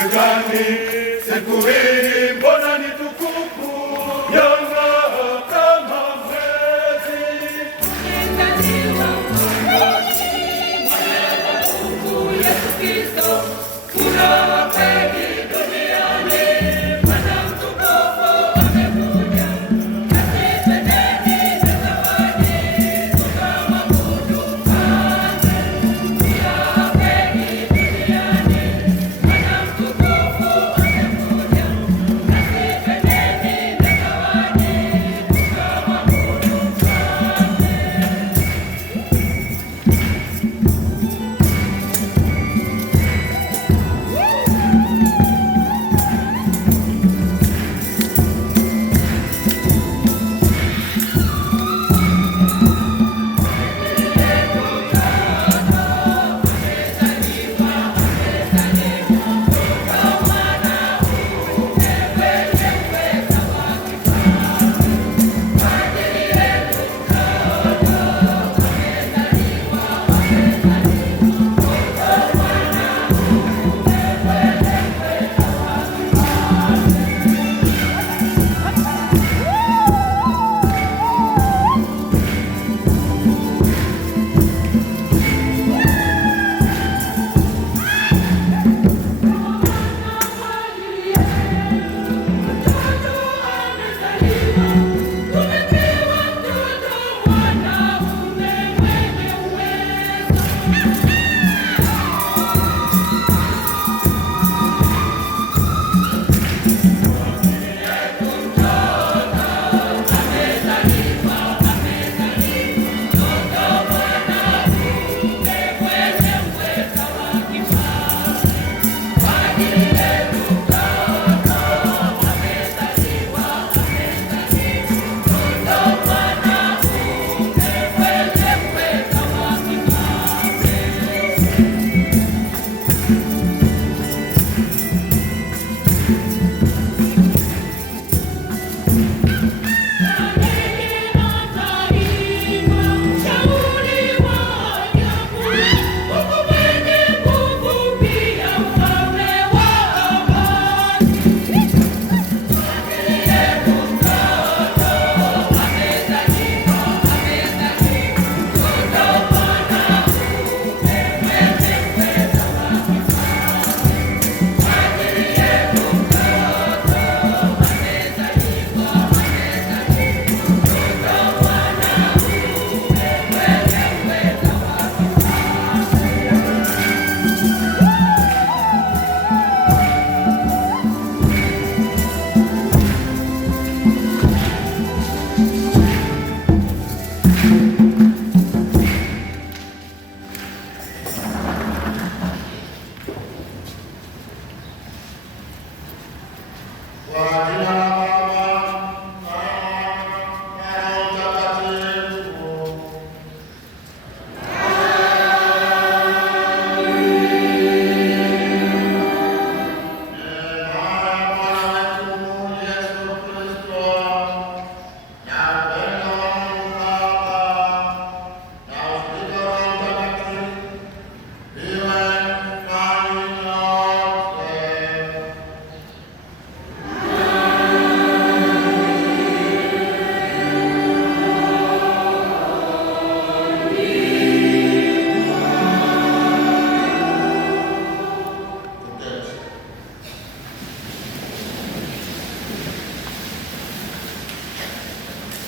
mwezani, siku hii mbona ni tukufu, yang'aa kama mwezi. Umezaliwa Mwokozi, mwana wa Mungu Yesu Kristo, furaha kweli duniani, Bwana mtukufu amekuja, asipendeni na zawadi, tukamwabudu Bwana. Furaha kweli duniani, Bwana mtukufu amekuja, asipendeni na zawadi, tukamwabudu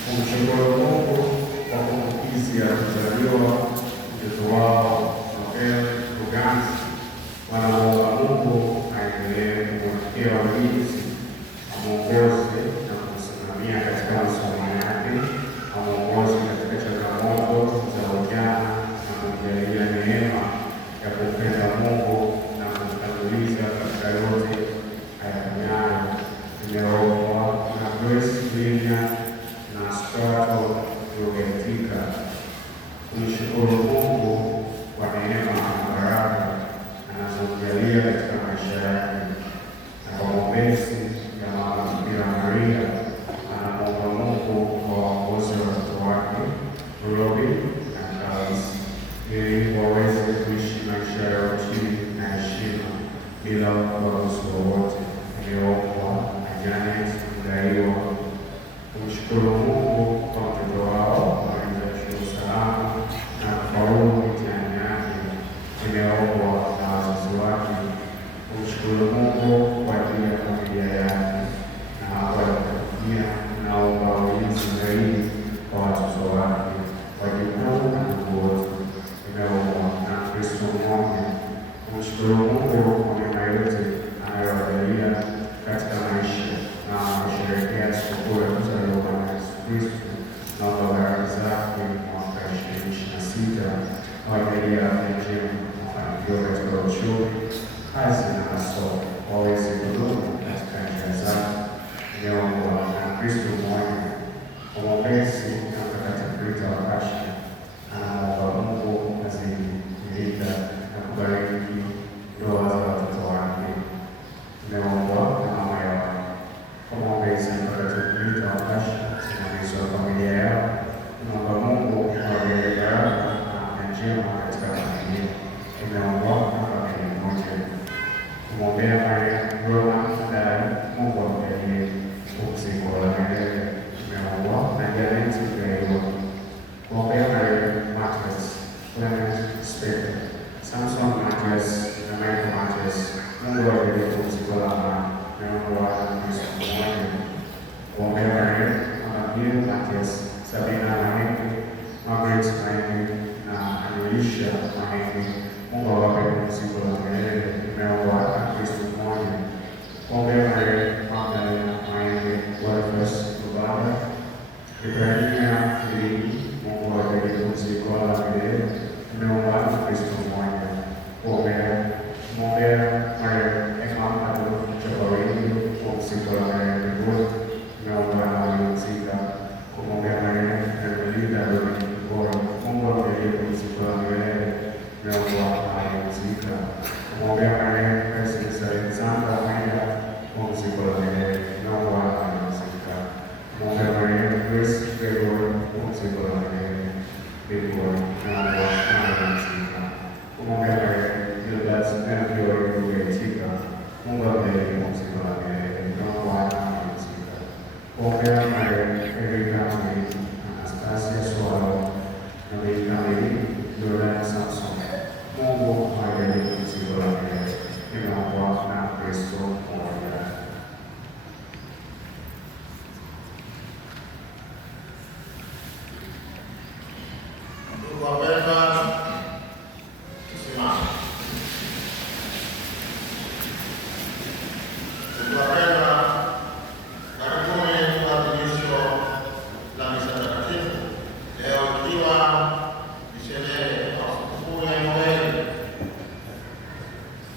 kumshukuru Mungu kwa kumbukizi ya kuzaliwa mtoto wao Noel Ruganzi. Wanaomba Mungu aendelee kumwafikia walinzi, amuongoze na kumsimamia katika masomo yake, amuongoze katika changamoto za ujana na kumjalia neema ya kumpenda Mungu na kumtanguliza katika yote ayafanyayo. Nimeombwa na Grace William na Strato Rugetika. Kumshukuru Mungu kwa neema na baraka anazojalia katika maisha yake, na kwa maombezi ya Mama Bikira Maria anamwomba Mungu kwa waongozi wa watoto wake Robi na Kalisi ili waweze kuishi maisha ya utii na heshima bila ubaguzi wowote. Imeombwa na Janet Mdaiwa. Kumshukuru Mungu kwa mtoto wao kumaliza chuo salama na kufaulu mitihani yake. Imeombwa na wazazi wake. Kumshukuru Mungu kwa ajili ya familia yake na hapa pia naomba ulinzi zaidi kwa watoto wake, wajukuu na ndugu wote. Imeombwa na Kristo mmoja. Kumshukuru Mungu kwa mema yote anayowajalia katika maisha na kusherehekea sikukuu ya kuzaliwa Bwana Yesu Kristo. Naomba baraka zake mwaka 2026 awajalie afya njema, mafanikio katika uchumi, kazi na masomo, waweze kudumu katika njia zao. Imeombwa na Kristo mmoja. Kwa maombezi ya Mtakatifu Rita wa Kasha, anaomba Mungu azidi kulinda na kubariki ndoa za watoto wake. Imeombwa na mama yao. Kwa maombezi ya Mtakatifu Rita wa Kasha, simamizi wa familia yao, naomba Mungu awajalie baraka na afya njema katika familia. Imeombwa na familia moja. Kumwombea Maria Roma Ndai, Mungu amjalie pumziko la milele. Imeombwa na Janet Mdaiwa. Kumwombea Maria Matias, Clement Spector, Samson Matias na Michael Matias, Mungu awajalie pumziko la amani. Imeombwa na Kristo mmoja. Kumwombea Maria Amabiel Matias, Sabina Mahenge, Margaret Mahenge na Anelisha Mahenge, Mungu awape pumziko la milele. Imeombwa na Kristo mmoja. Kumwombea Maria Magdalena Mahenge, Boniface Lubanda, Ibrahimia Filini, Mungu awape pumziko la milele. Imeombwa na Kristo mmoja. Kumwombea Maria Emma Adolf Chabarini, pumziko la milele mbinguni. Imeombwa na waliozika. Kumwombea Maria Emelinda Bora, Mungu awape pumziko la milele. Imeombwa na waliozika. Kumwombea Maria Princess Alexander Mwenda, pumziko la milele. Imeombwa na waliozika. Kumwombea Maria Grace Gregory, pumziko la milele. Mbinguni. Imeombwa na waliozika. Kumwombea Maria Gildas Melchior Rugetika, Mungu awape pumziko la milele. Imeombwa na waliozika. Kumwombea Maria Erika Mwenda, Anastasia Swalo na Meikamili Jordan Samson, Mungu awajalie pumziko la milele. Imeombwa na Kristo mmoja. Ndugu wapendwa, tusimame. Ndugu wapendwa, karibuni kwa adhimisho la misa takatifu. Leo ikiwa ni sherehe ya sikukuu ya Noeli,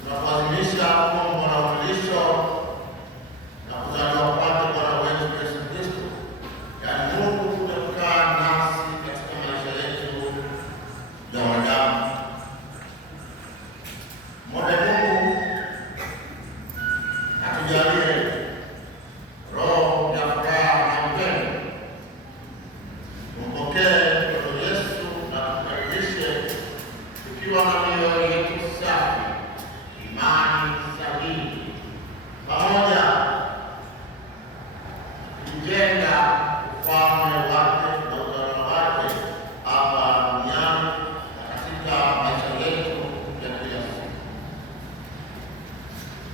tunapoadhimisha fumbo la ufufuo na kuzaliwa kwake Bwana wetu Yesu Kristo, yaani Mungu kuja kukaa nasi katika maisha yetu ya wanadamu. Mwombe Mungu atujalie roho ya furaha na upendo. Tumpokee Kristo Yesu na tukaribishe tukiwa na mioyo yetu safi, imani sahihi, pamoja kujenga ufalme wake na utawala wake hapa duniani na katika maisha yetu ya kila siku.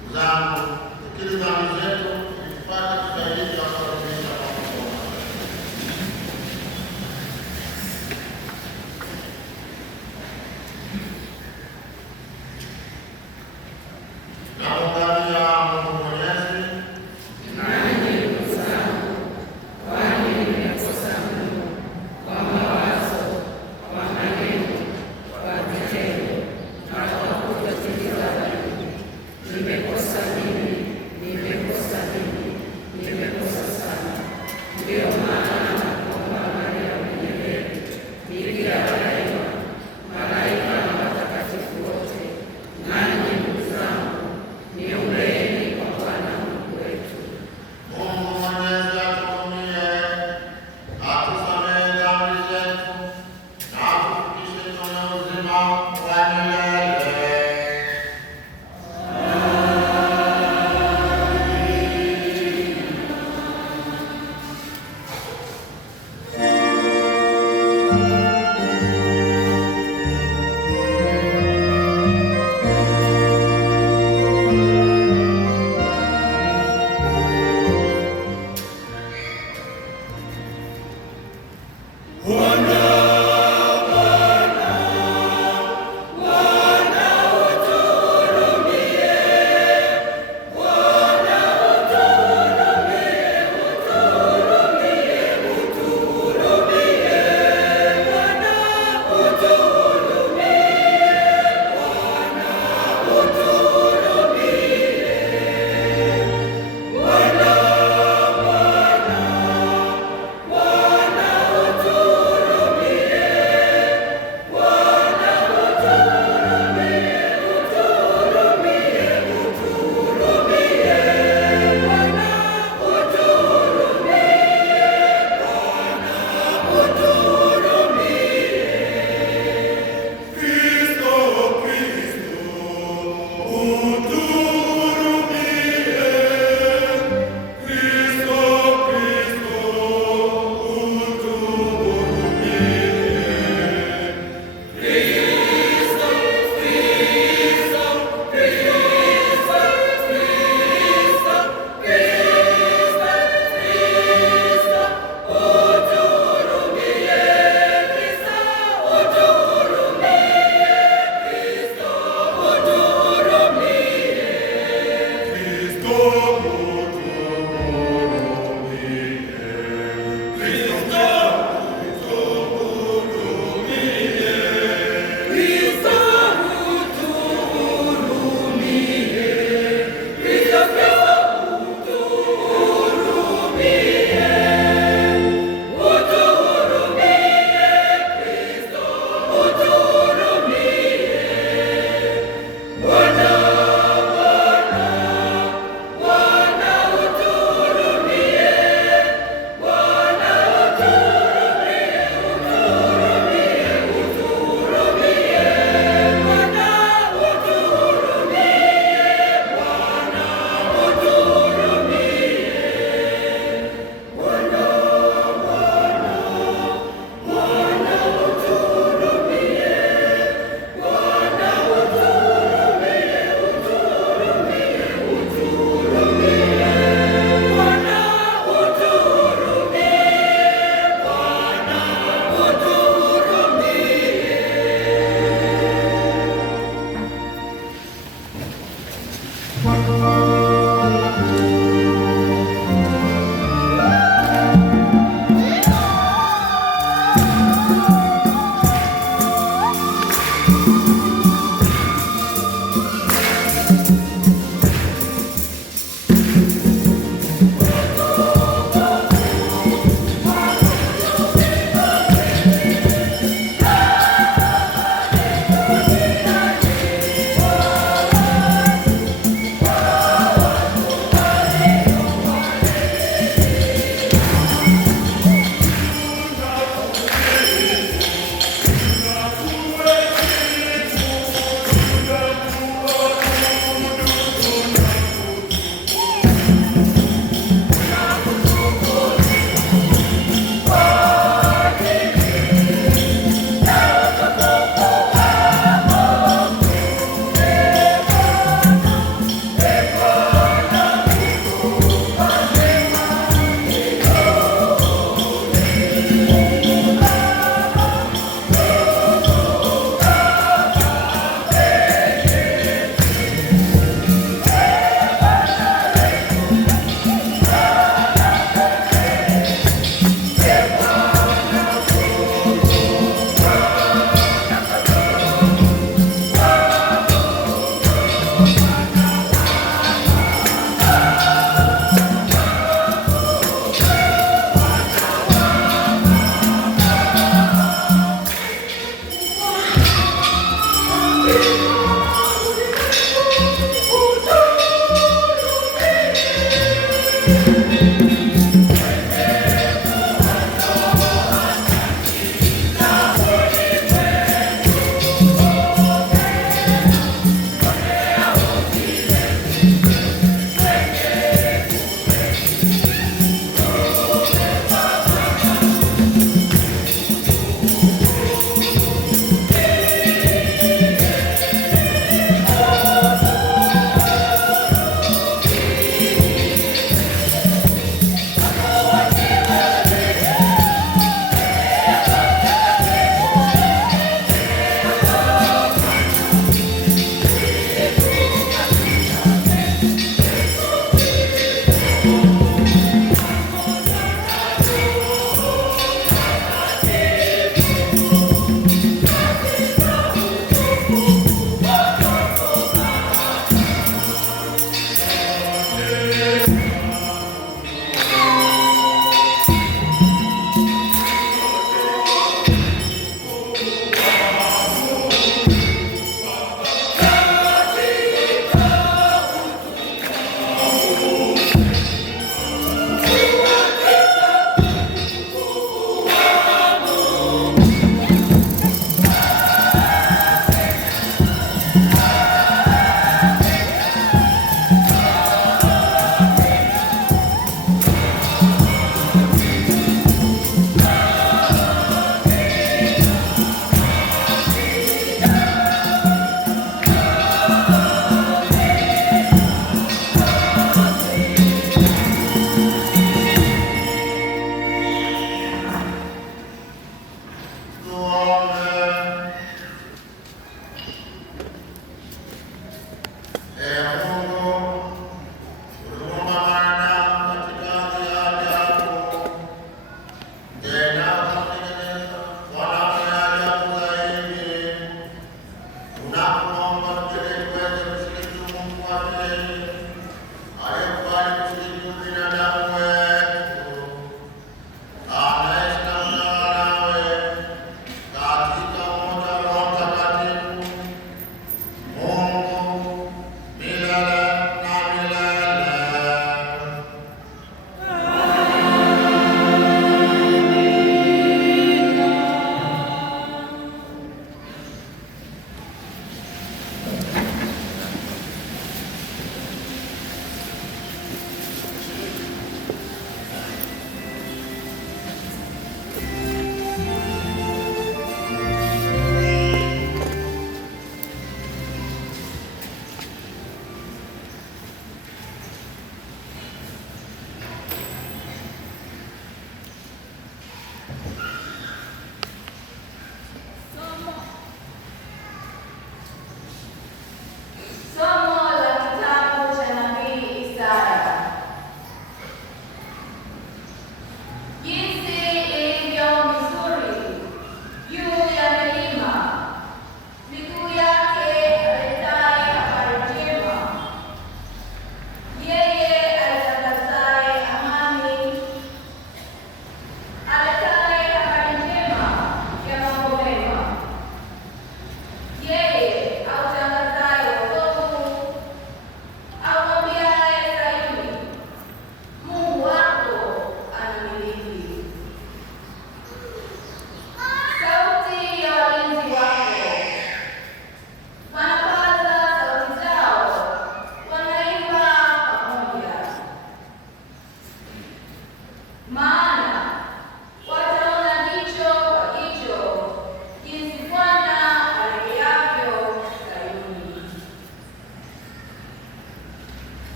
Ndugu zangu, tukiri dhambi zetu ili tupate kusaidia kuadhimisha fumbo la Noeli. Namuungamia Mungu Mwenyezi, nimekosa mimi,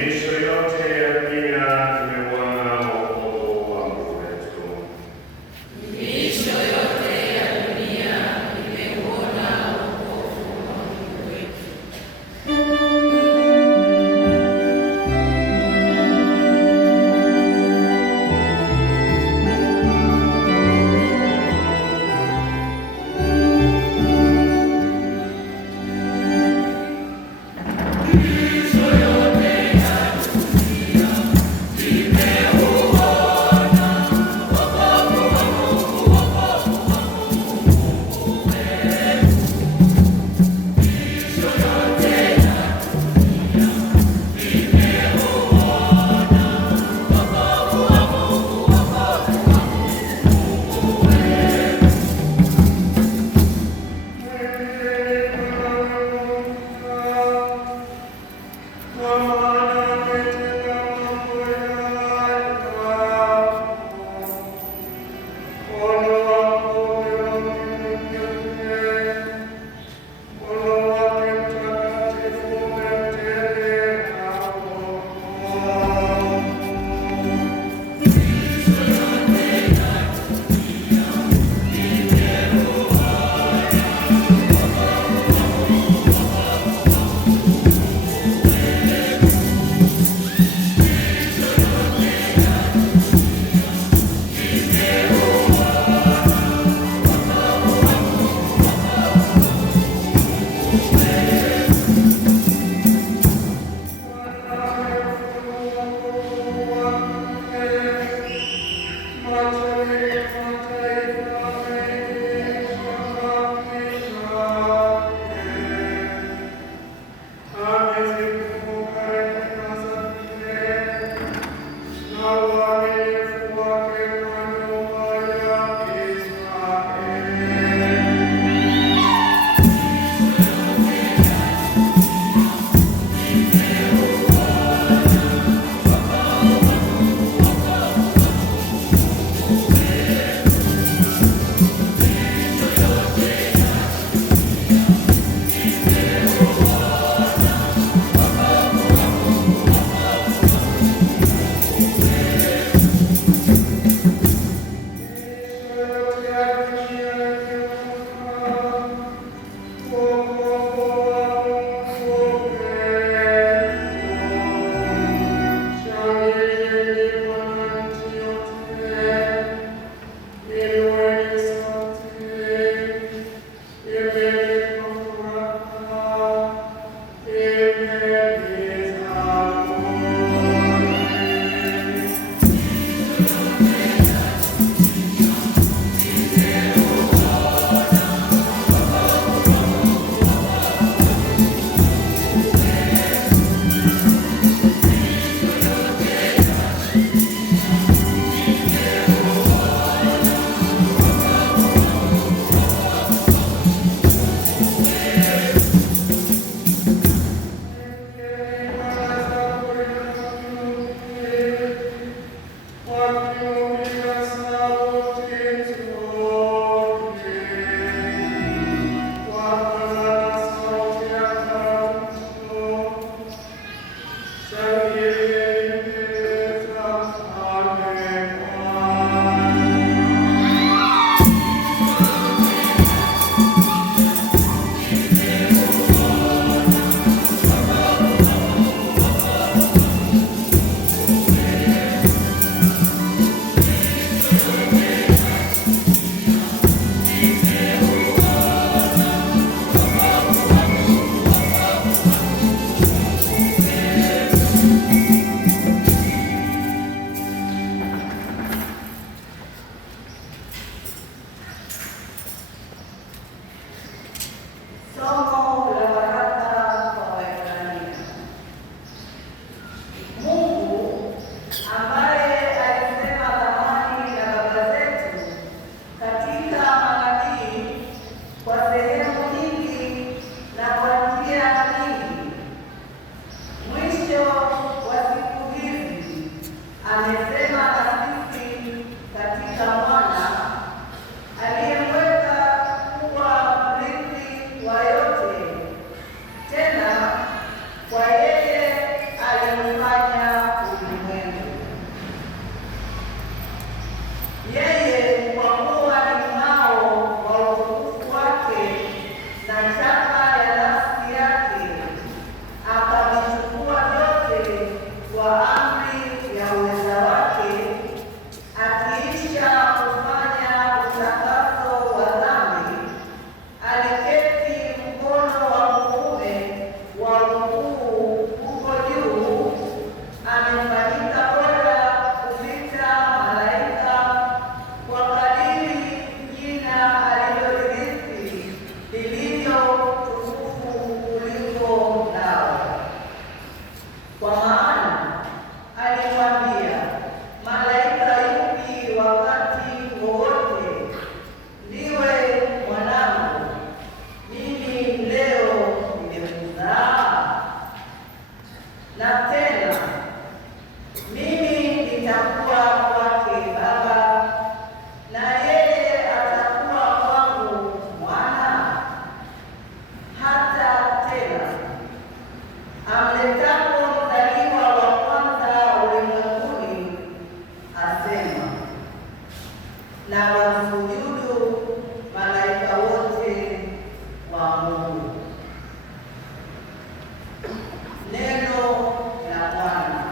Miisho yote ya dunia imeuona wokovu wa Mungu wetu. Miisho yote ya dunia imeuona wokovu wa Mungu wetu. Kwa yeye alimfanya kwa amri ya uweza wake, akiisha kufanya utakaso wa dhambi, aliketi mkono wa kuume wa Mungu huko juu, amefanyika bora kupita malaika kwa kadiri jina alilorithi lilivyo tukufu kuliko lao. Kwa maana aliwaambia malaika yupi wakati wowote, ndiwe mwanangu, mimi leo nimekuzaa. Na tena mimi nitakuwa kwake baba, na yeye atakuwa kwangu mwana. Hata tena amletapo mzaliwa wa kwanza ulimwenguni, asema, na wamsujudu malaika wote wa Mungu. Neno la Bwana.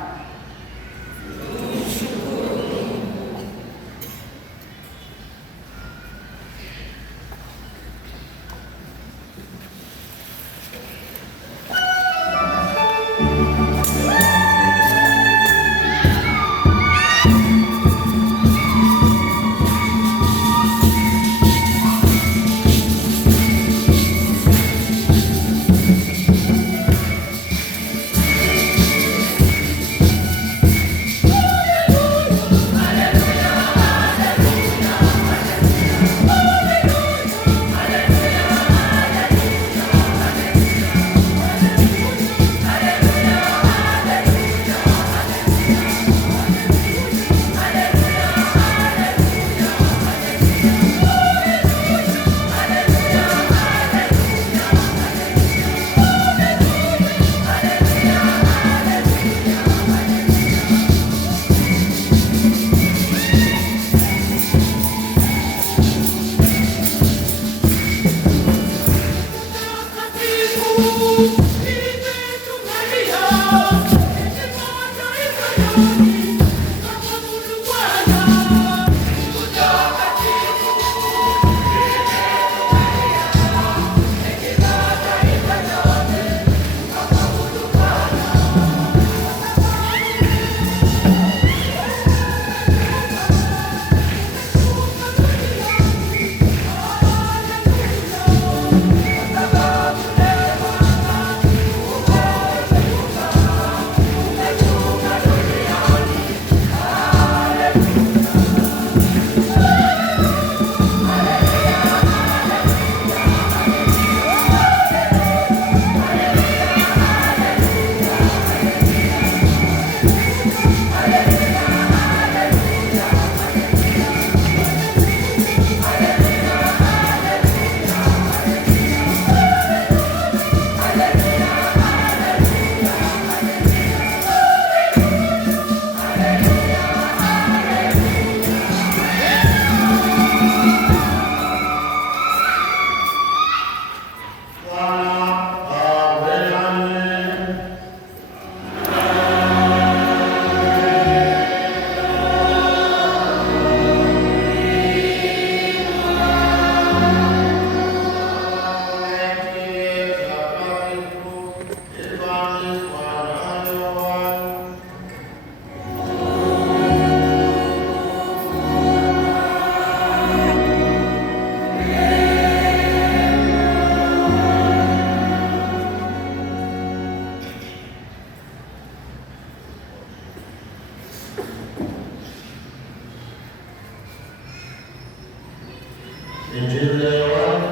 Injili ya Yohana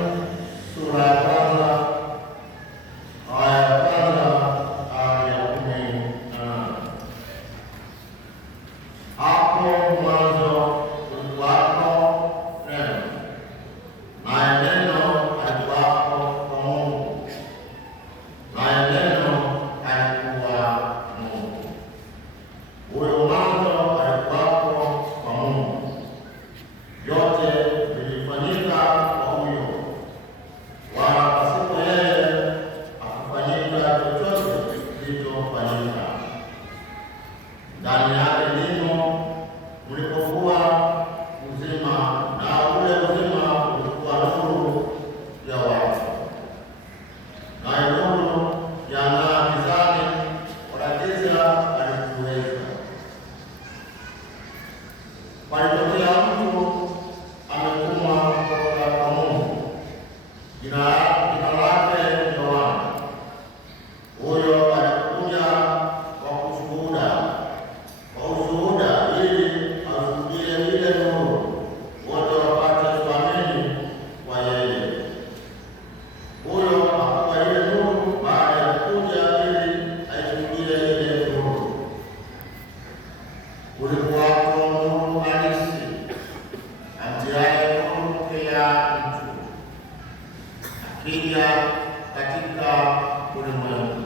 sura ya kwanza aya ya kwanza hadi ya 18. Hapo mwanzo kulikuwako Neno, naye Neno alikuwako kwa Mungu, naye Neno alikuwa Mungu. Huyo mwanzo alikuwako kwa Mungu. Yote vilifanyika ndani yake ndimo mlipokuwa uzima, na ule uzima ulikuwa nuru ya watu. Nayo nuru yang'aa gizani, wala giza halikuweza. Palitokea mtu ametumwa kutoka kwa Mungu, jina lake Yohana. Huyo alikuja kwa ushuhuda ili ashuhudie ile nuru, wote wapate kuamini kwa yeye. Huyo hakuwa ile nuru baada ya kuja ili aishuhudie ile nuru. Kulikuwako nuru halisi amtiaye nuru kila mtu, akija katika ulimwengu.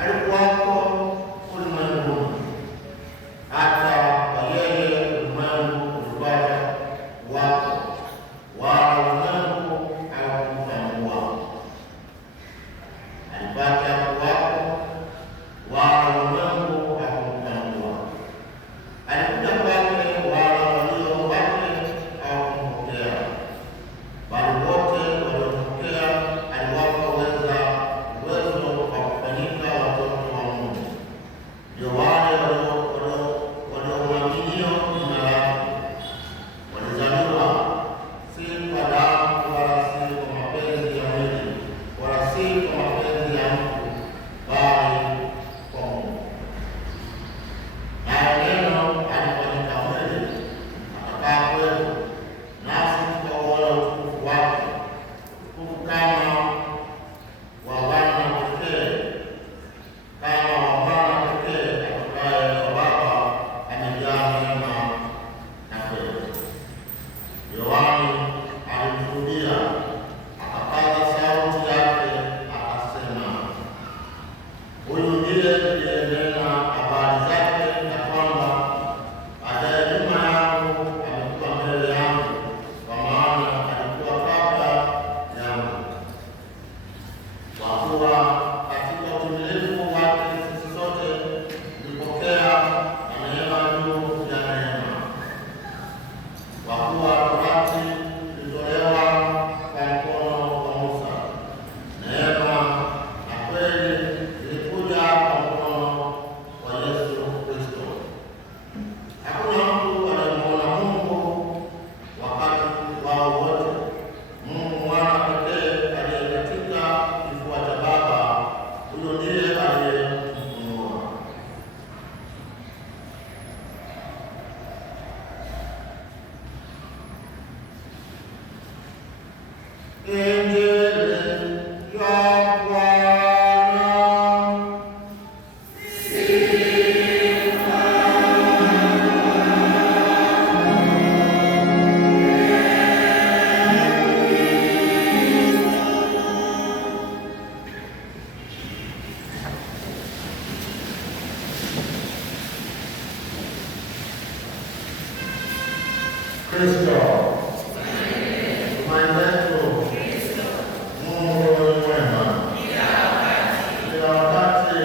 Alikuwako ulimwenguni, hata kwa yeye ulimwengu ulipata kuwako, wala ulimwengu haukumtambua. Alipata kuwako, wala ulimwengu haukumtambua. Alikuja kwake, wala walio wake hawakumpokea, bali wote waliompokea aliwapa uwezo wa kufanyika watoto wa Mungu, ndio wale waliomwaminio jina lake, walizaliwa si kwa damu wala si kwa mapenzi ya mwili wala si kwa mapenzi ya mtu, bali kwa Mungu. Naye Neno alifanyika mwili akakaa kwetu, nasi tukauona utukufu wake, utukufu kama wa wana pekee, atokaye kwa Baba, amejaa neema na kweli. Yohana alimshuhudia, akapaza sauti yake akasema, huyu ndiye niliyenena habari zake, na kwamba ajaye nyuma yangu amekuwa mbele yangu, kwa maana alikuwa kabla yangu. Kwa kuwa katika utimilifu wake sisi sote tulipokea neema juu ya neema. Kwa kuwa torati ilitolewa kwa mkono wa Musa, neema na kweli zilikuja kwa mkono wa Yesu Kristo. Hakuna mtu aliyemwona Mungu wakati wao wote. Mungu mwana pekee aliye katika kifua cha Baba, huyo ndiye aliyemfunua. Injili ya Bwana. Kristo tumaini letu. Mungu ni mwema kila wakati.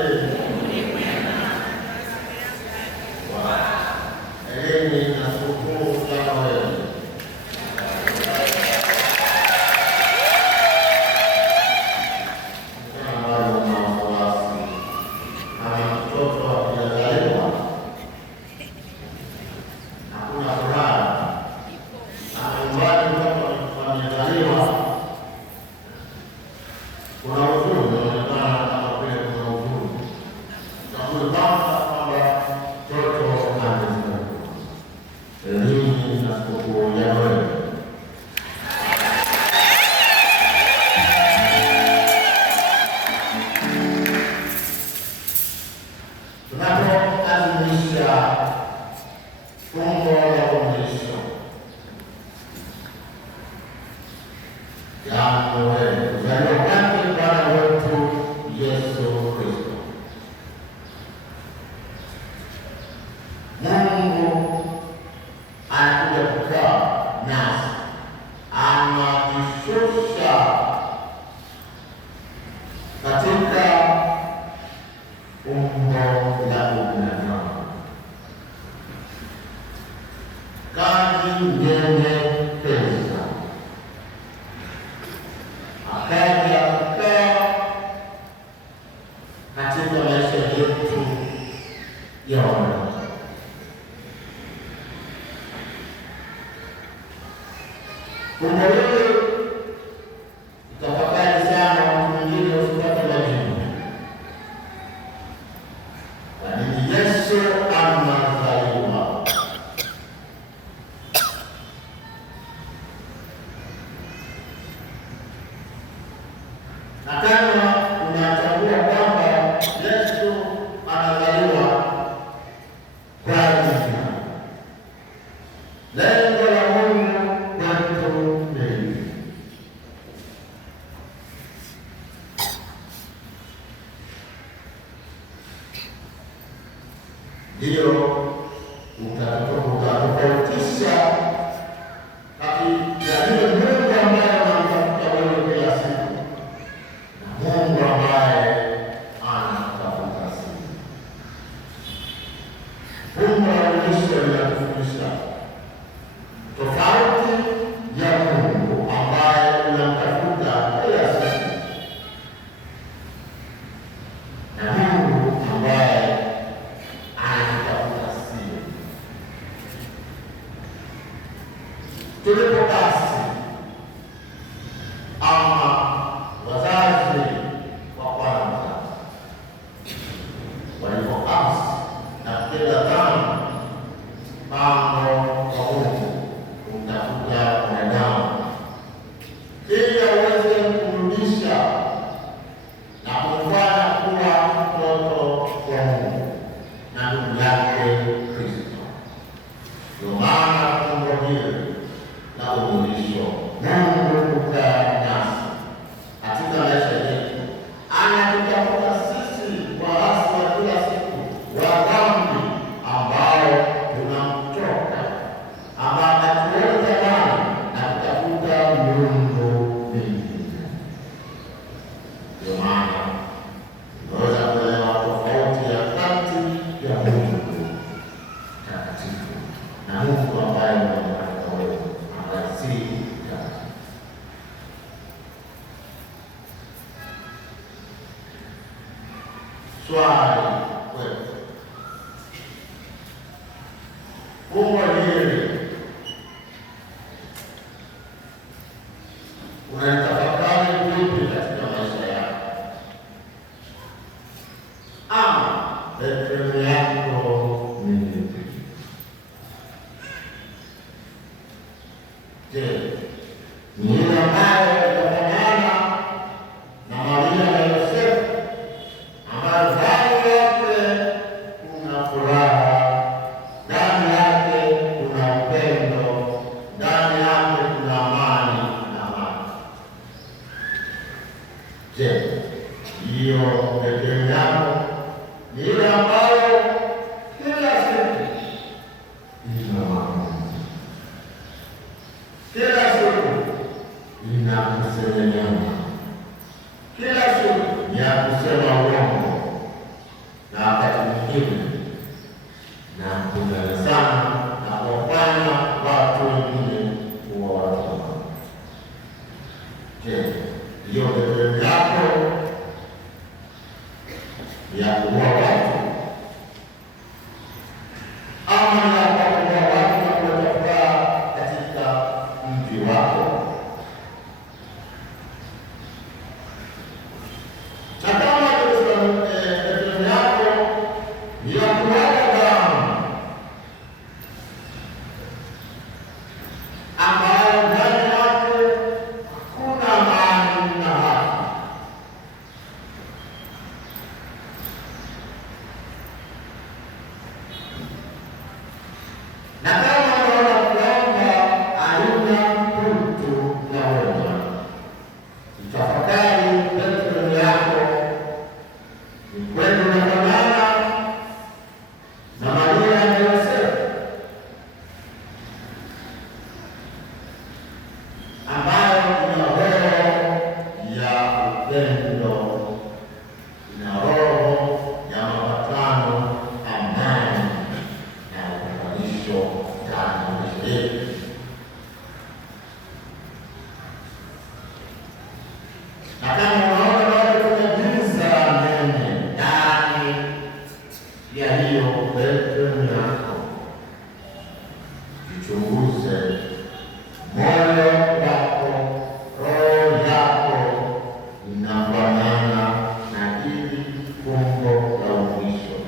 Elimu na sikukuu za Noeli. Ambayo una wasiwasi kama mtoto akizaliwa, hakuna furaha. Nyumbani mtoto amezaliwa, kuna huzuni, inaonekana kama vile kuna huzuni. Tambue kwamba mtoto amezaliwa. Elimu na sikukuu ya Noeli. Tunapoadhimisha fumbo la umwilisho, yaani Noeli, kuzaliwa kwake Bwana wetu Yesu Kristo, Mungu anakuja kukaa nasi, anajishusha katika umbo la ubinadamu, kajinyenyekeza, akaja kukaa katika maisha yetu ya wanadamu. Umbo hili itafakari sana, watu wengine usipate majibu. Kwa nini Yesu anazaliwa? Na kama unachagua kwamba Yesu anazaliwa kwa ajili lengo la Mungu kwetu ni ndio utatofautisha kati ya yule Mungu ambaye anamtafuta wewe kila siku na Mungu ambaye anatafuta sisi. Fungu la Ulisho linatufundisha tofauti ya Mungu ambaye unamtafuta kila siku na Mungu ambaye anatafuta sisi. Tulipo basi ama wazazi wa kwanza walipoasi na kutenda dhambi, mpango wa Mungu kumtafuta mwanadamu ili aweze kumrudisha na kumfanya kuwa mtoto wa Mungu na ndugu yake Kristo. Ndio maana fungu hili la ulisho, Mungu kukaa nasi katika maisha yetu, anatutafuta sisi waasi wa kila siku wa dhambi ambao tunamtoka, ambao hatuoni thamani na kutafuta miungu mingine. Ndio maana tunaweza kuelewa tofauti ya kati ya Mungu takatifu na Mungu ambaye anataka wewe ambaye si takatifu. Swali kwetu, fungu hili unalitafakari vipi katika maisha yako? Ama Bethlehem yako ni ipi? Je, ni ile ambayo itafanana na Maria na Yosefu, ambayo ndani yake kuna furaha, ndani yake kuna upendo, ndani yake kuna amani na amani? Je, hiyo Bethlehem yako ni ile ambayo kila siku ina maamuzi, kila siku ina kusengenyana, kila siku ni ya kusema uongo, na wakati mwingine na kugarezana na kuwafanya watu wengine kuwa watumwa? Je, hiyo Bethlehem yako ya kuua watu ama ni ya kuua watu na kuleta katika mji wako? Na kama Bethlehem yako ni ya ya hiyo bedroom yako. Jichunguze moyo wako, roho yako inafanana na hili fungo la mwisho,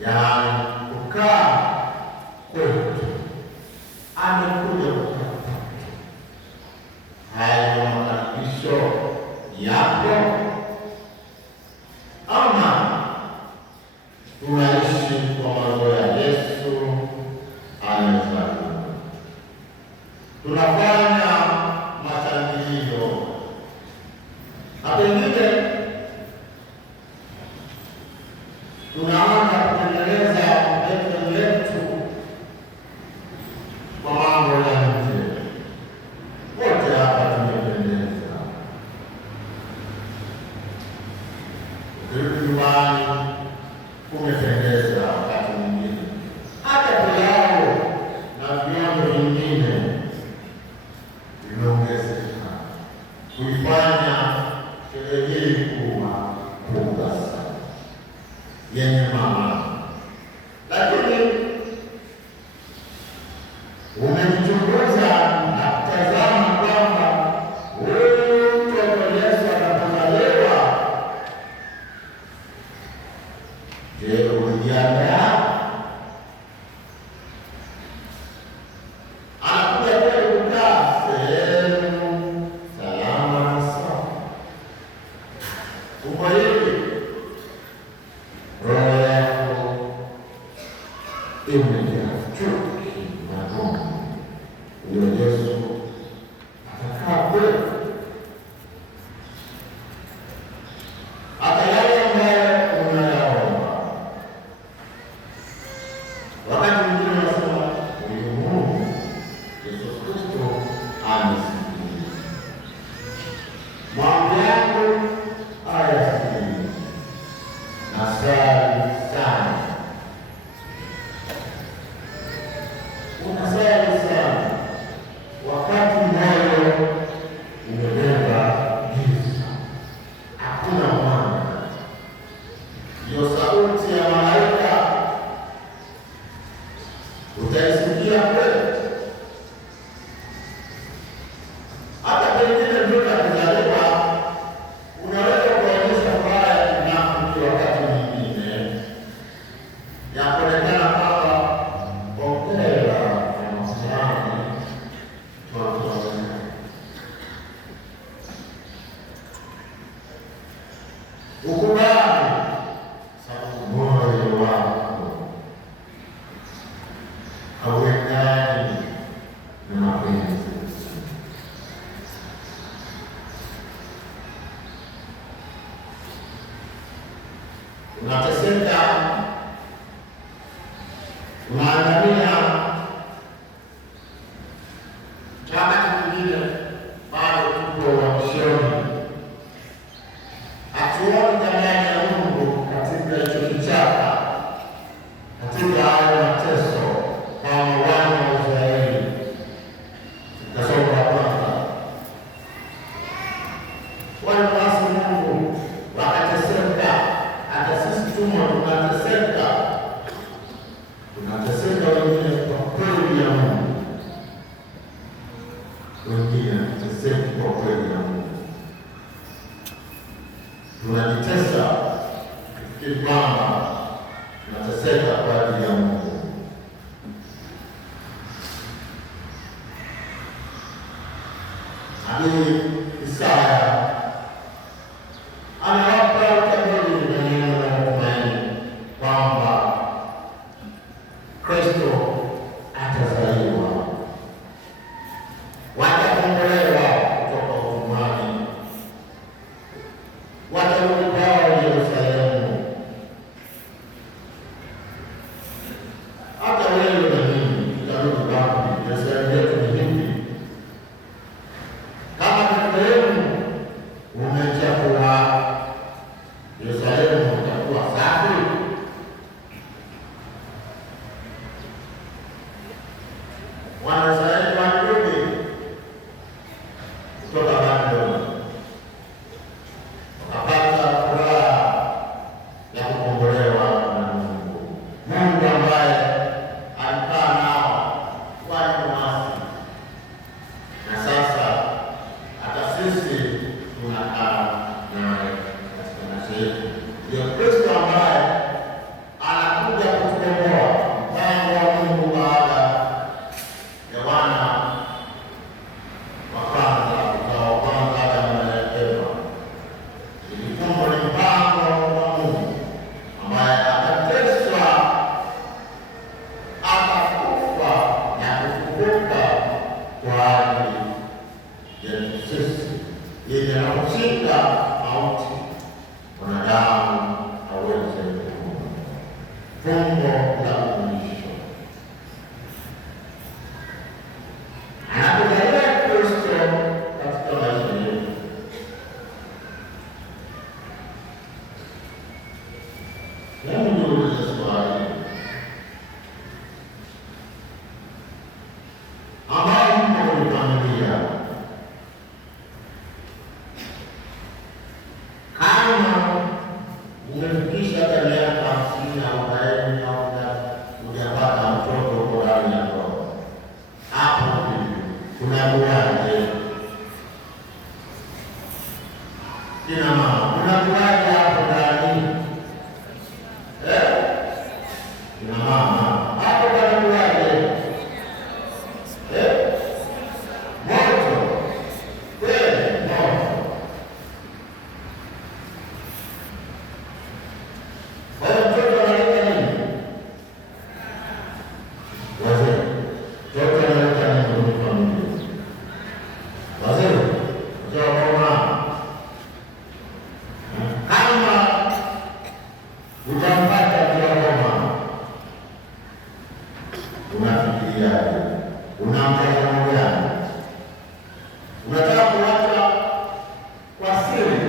yaani kukaa kwetu. Amekuja kutafuta. Hayo makaribisho yako ama tunaishi kwa mazoea ya Yesu anayezaliwa? Tunafanya mashangilio na pengine tunaanza kutengeneza letu letu kwa mambo ya nje. Wote hapa tumependeza. Ukirudi nyumbani umependeza, wakati mwingine hata pilau na vyombo vingine vimeongezeka kuifanya sherehe hii kuwa kubwa sana yenye maana. Lakini umejichunguza na kutazama kwamba huyu mtoto Yesu anapozaliwa, je, ulijiandaa? Anakuja kweli kukaa sehemu salama na safi. Kumbe hivi roho yako imejaa chuki na Mungu. Huyo Yesu atakaa kweli? Hata yale ambayo unayaomba, wakati mwingine unasema huyu Mungu Yesu Kristo anisikiliza, mambo yangu hayasikilizi, nasali sana. Unasali sana wakati moyo umebeba giza, hakuna mwanga. Hiyo sauti ya malaika utaisikia kweli? Hata pengine mtoto akizaliwa unaweza kuonyesha furaha ya kinafiki wakati mwingine ya kuonekana kwamba hongera na mafurani tunakuonekana. Ukubali, sababu moyo wako hauendani na mapenzi. Unateseka, unaangamia, wakati mwingine bado tuko uhamishoni. Hatuoni thamani ya Mungu katika hicho kichaka, katika hayo mateso kama wana wa Israeli. Tasoma la kwanza, walimuasi Mungu wakateseka. Hata sisi tumo tunateseka, wengine kwa kweli ya Mungu, wengine hatuteseki kwa kweli ya Mungu. Tunajitesa tukifikiri kwamba tunateseka kwa ajili ya Mungu. Nabii Isaya anawapa utabiri na neno la matumaini kwamba Kristo atazaliwa, watakombolewa kutoka utumwani, watarudi kwao Yerusalemu. Hata wewe na mimi tutarudi wapi? Yerusalemu yetu ni hivi. Kama Yerusalemu umechafua, Yerusalemu utakuwa safi? Wanaisraeli walirudi kutoka Babeli, wakapata furaha ndio Kristo ambaye anakuja kutukomboa, mpango wa Mungu baada ya wana wa kwanza, uzao wa kwanza Adamu na Eva. Ilikuwa ni mpango wa Mungu ambaye atateswa, atakufa na kufufuka kwa ajili yetu sisi, ili anaposhinda mauti wanadamu aweze kuona fumbo la umisho. Anapojalia Kristo katika maisha yetu, hebu niulize swali ambayo mko kwenye familia, kama umefikisha hata miaka 50 au 40 au hujapata mtoto uko ndani ya ndoa, hapo unakuwaje? Kina mama, unakuwaje hapo ndani? Kina mama, hapo unakuwaje? Moto kweli, moto. Mtoto analeta nini? Wazee, mtoto analeta nini kwenye familia? Wazee, wazee wa mama, kama utampata mzee wa mama, unafikiriaje? Una mtazamo gani? Unataka kuacha kwa siri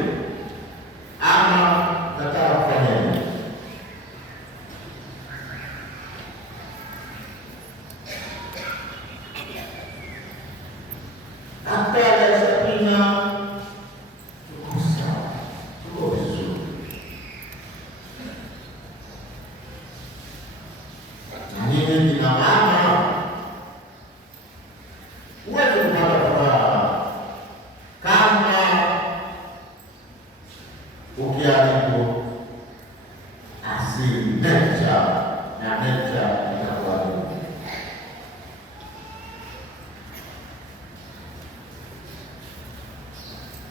ama unataka kufanya nini? Hata Sabina tuko sawa, tuko vizuri. Na mimi kina mama, huwezi kupata furaha kama ukiharibu asili, nature, na nature itakuharibu.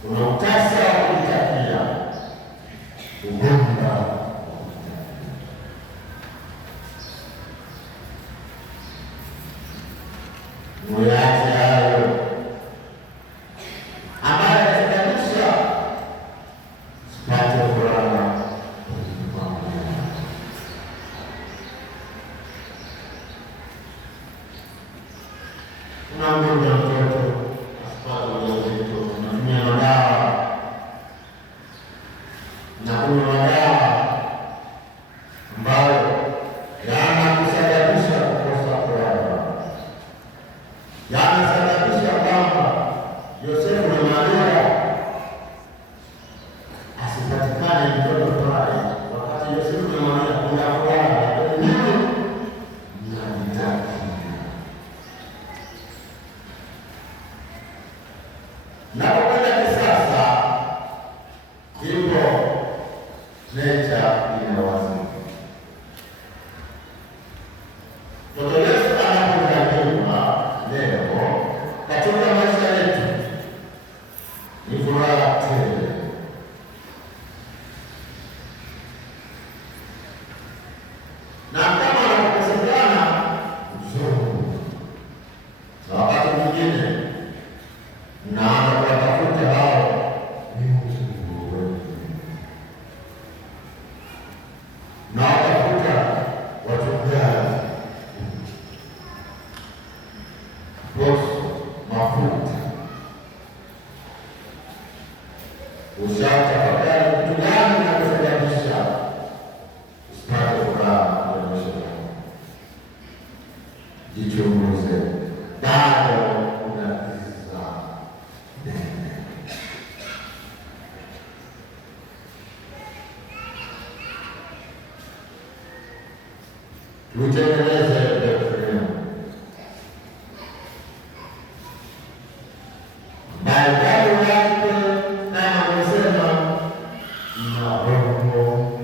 Kuna utasa wa kujitakia, ugomba wa kujitakia. Muyache hayo ambayo yatasababisha sipate furaha kwenye familia. Kuna mgonjwa mtoto asipate ujauzito, unatumia madawa na kunywa madawa ambayo yanakusababisha kukosa furaha, yanasababisha kwamba Yosefu na Maria asipatikane mtoto pale, wakati Yosefu na Maria kuna furaha, lakini nini? Mnajitakia. Napokwenda kisasa, ndipo nature inawazika. Mtoto Yesu anapozaliwa leo katika maisha yetu ni furaha tele. Na kama anakosekana uzuri, na wakati mwingine mnaanza kuwatafuta hao ni Mungu wetu, na watafuta wachungaji, bosi, mafuta. Ushatafakari kitu gani kinachosababisha usipate furaha ya maisha yako? Jichunguze, bado una giza nene. Tuitengeneze Bethlehem. Baadaye yake kama amesema na roho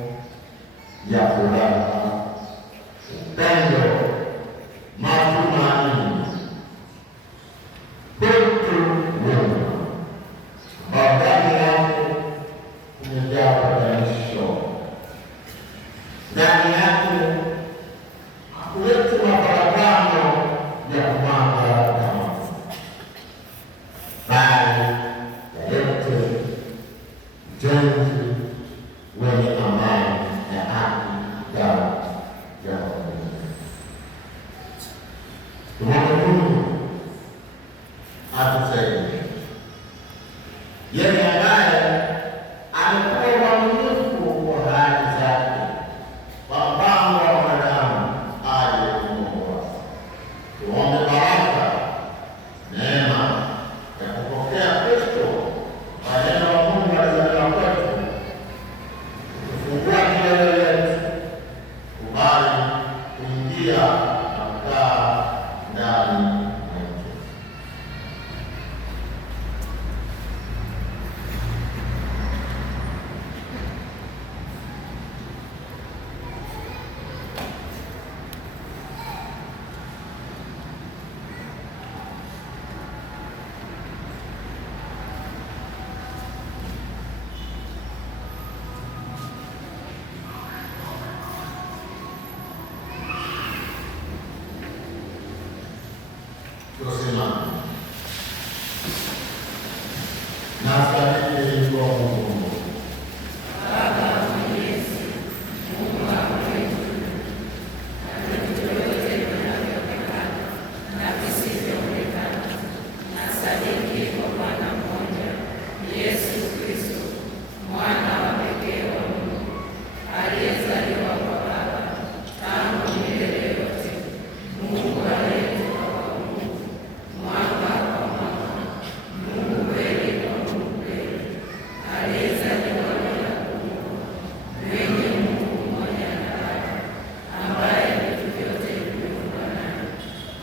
Tusimame. Nasadiki kwa Mungu. Baba Mwenyezi, Mungu wa kwetu, na vitu vyote vinavyoonekana na visivyoonekana, nasadiki kwa Bwana mmoja, Yesu Kristo, mwana wa pekee wa Mungu, aliyezaliwa kwa Baba tangu milele yote, Mungu aliyetoka kwa Mungu, mwanga kwa mwanga, Mungu kweli kwa Mungu kweli, aliyezaliwa bila kuumbwa, mwenye Mungu mmoja na Baba, ambaye vitu vyote vimeumbwa naye,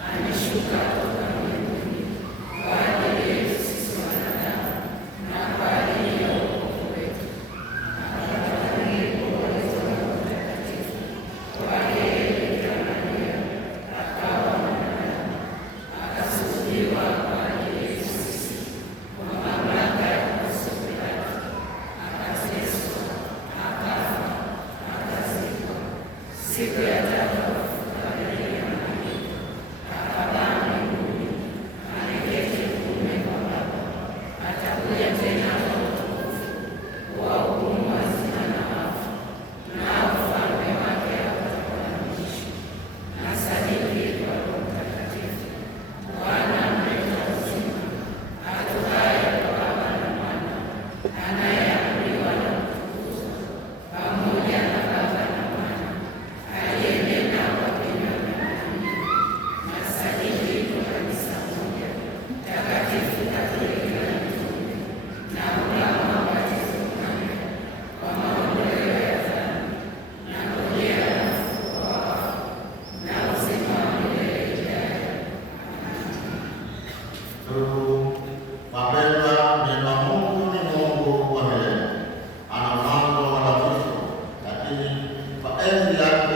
ameshuka toka mbinguni kwa ajili yetu sisi wanadamu na kwa ajili ya wokovu wetu, akatufanyia uwezo wa Roho Mtakatifu kwake yeye Bikira Maria, akawa mwanadamu, akasulubiwa kwa ajili yetu sisi kwa mamlaka ya Poncio Pilato, akateswa, akafa, akazikwa, siku ya tatu akafufuka mbele ya malaika, akapaa mbinguni, ameketi kuume kwa Baba, atakuja tena kwa utukufu kuwahukumu wazima na wafu, nao ufalme wake hautakuwa na mwisho. Nasadiki kwa Roho Mtakatifu, Bwana mleta uzima, atokaye kwa Baba na Mwana, anayeabudiwa na kutukuzwa pamoja na Baba na Mwana, aliyenena kwa kinywa vya manabii. Nasadiki kwa kanisa moja takatifu Katoliki la mitume, na ungamo wa ubatizo mmoja kwa maondoleo ya dhambi, na ngojea na ufufuo wa wafu na uzima wa milele ijayo. Ndugu wapendwa, neno la Mungu ni Mungu wa milele, ana mwanzo wala mwisho, lakini kwa enzi yake